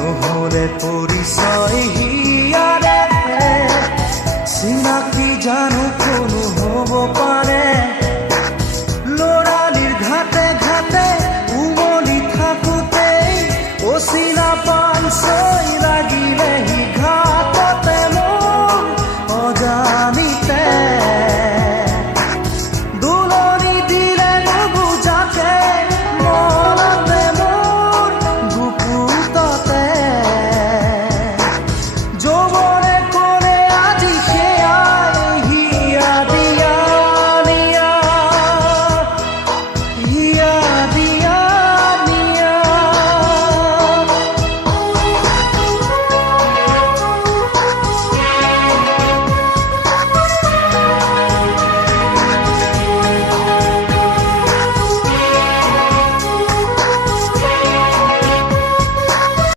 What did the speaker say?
নহলে পৰিচয় হিয়াৰে চিনাকি জানো কোনো হ'ব পাৰে লৰালিৰ ঘাটে ঘাটে উমলি থাকোঁতেই অচিনা পান ছৈ লাগিলেহি ঘাটতে মোৰ